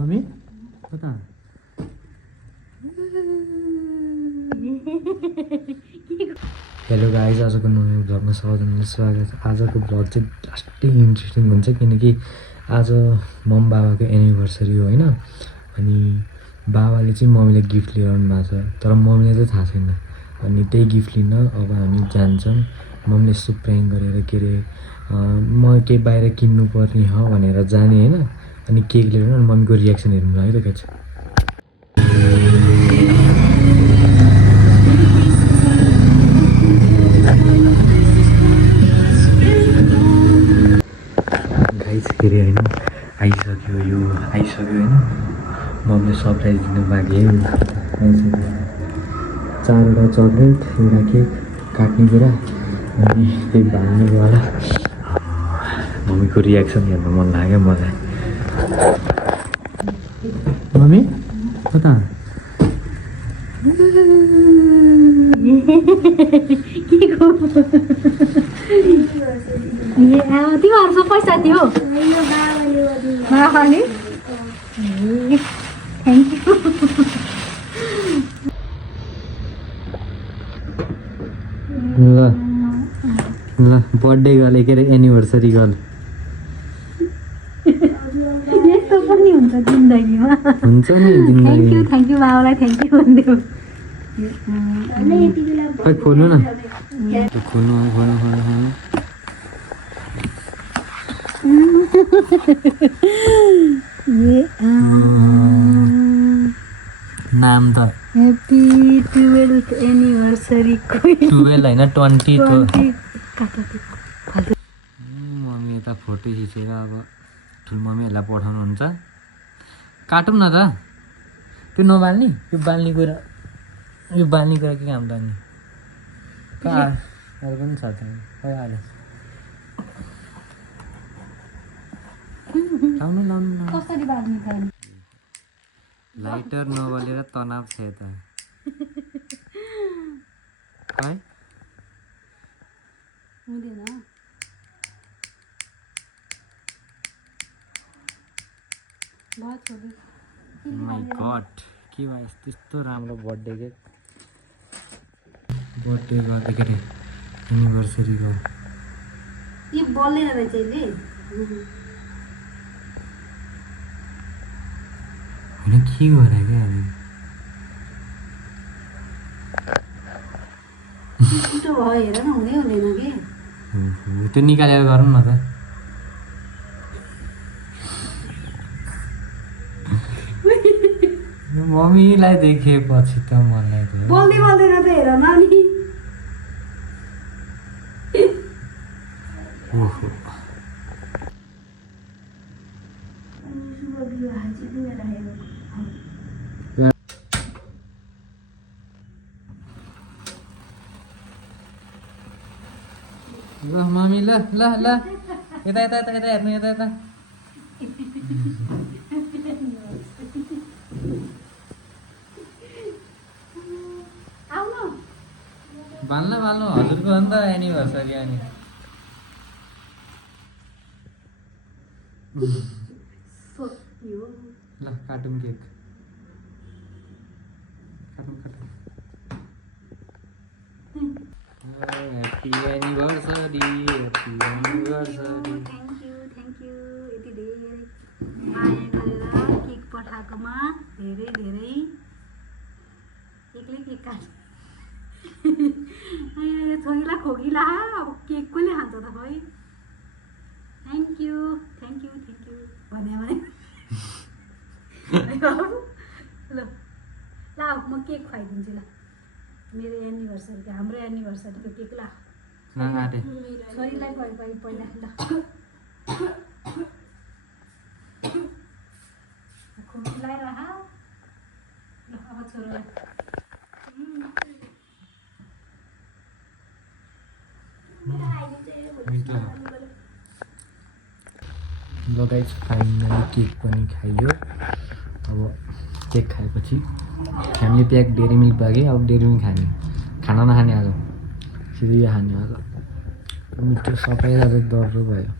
Mummy कता hello guys आजको नयाँ भ्लगमा सबैजनालाई स्वागत छ। आजको भ्लग चाहिँ लास्टै इन्ट्रेस्टिङ हुन्छ किनकि आज मम बाबाको एनिभर्सरी हो होइन। अनि बाबाले चाहिँ मम्मीलाई गिफ्ट लिएर आउनु भएको छ तर मम्मीलाई चाहिँ थाहा छैन। अनि त्यही गिफ्ट लिन अब हामी जान्छौँ। मम्मीले यस्तो प्र्याङ्क गरेर के अरे म केही बाहिर किन्नु पर्ने हो भनेर जाने होइन। अनि केक लिएर अनि मम्मीको रियाक्सन हेर्नु है त गाइज। फेरि होइन आइसक्यो होइन। मम्मीले सरप्राइज दिनु बाँकी है। आइसक्यो 4वटा चक्लेट, एउटा केक, काट्ने कुरा अनि केक भाग्नेवाला। मम्मीको रियाक्सन हेर्नु मन लाग्यो मलाई। मम्मी कता तिमीहरूको पैसा थियो बाबाले थ्याङ्क यू। ल बर्थडे गर्ल के अरे एनिभर्सरी गर्ल यस्तो पनि हुन्छ जिन्दगीमा। हुन्छ नि जिन्दगी। थ्याङ्क यू बाबालाई थ्याङ्क यू भनिदियो। खै खोल्नु न खोल्नु नाम त ह्याप्पी 12th एनिभर्सरी 12 होइन 20 थियो। फाल्टु मम्मी यता फोटो खिचेर अब ठुलमम्मीहरूलाई पठाउनुहुन्छ। काटौँ न त त्यो नबाल्ने यो बाल्ने कुरा के काम त नि अरू पनि छ त खै हाल्यो लाउनु कसरी बाल्ने त लाइटर नबलेर तनाव छ यता है हुँदैन माई गड के भयो त्यस्तो राम्रो बर्थडे केक बर्थडे गर्दा के अरे एनिभर्सरीको यो बल्दैन रहेछ यसले होइन के गरे क्या हामी छिटो भयो हेर न हुँदै हुँदैन कि त्यो निकालेर गरौँ न त। मम्मीलाई देखेपछि त मलाई त बल्दैन त हेर न नि ओहो ल मम्मी ल यता हेर्नु यता बाल्नु हजुरको अन्त एनिभर्सरी अनि ल काटौँ केक काटौँ ह्याप्पी एनिभर्सरी थ्याङ्क यू यति धेरै माया गरेर केक पठाएकोमा धेरै एक्लै केक काट छोरीलाई खोकिला अब केक कसले खान्छ त खै। थ्याङ्क यू भने ल म केक खुवाइदिन्छु ल मेरो एनिभर्सरीको हाम्रो एनिभर्सरीको केक ल छोरीलाई खुवाइ पहिला ल खोकिलाई राख ल अब छोरालाई ल गाइस फाइनली केक पनि खाइयो। अब केक खाएपछि फ्यामिली प्याक डेरी मिल्क बाँकी अब डेरी मिल्क खाने खाना नखाने आज सिधै खाने आज मिठो सबै आज डर भयो।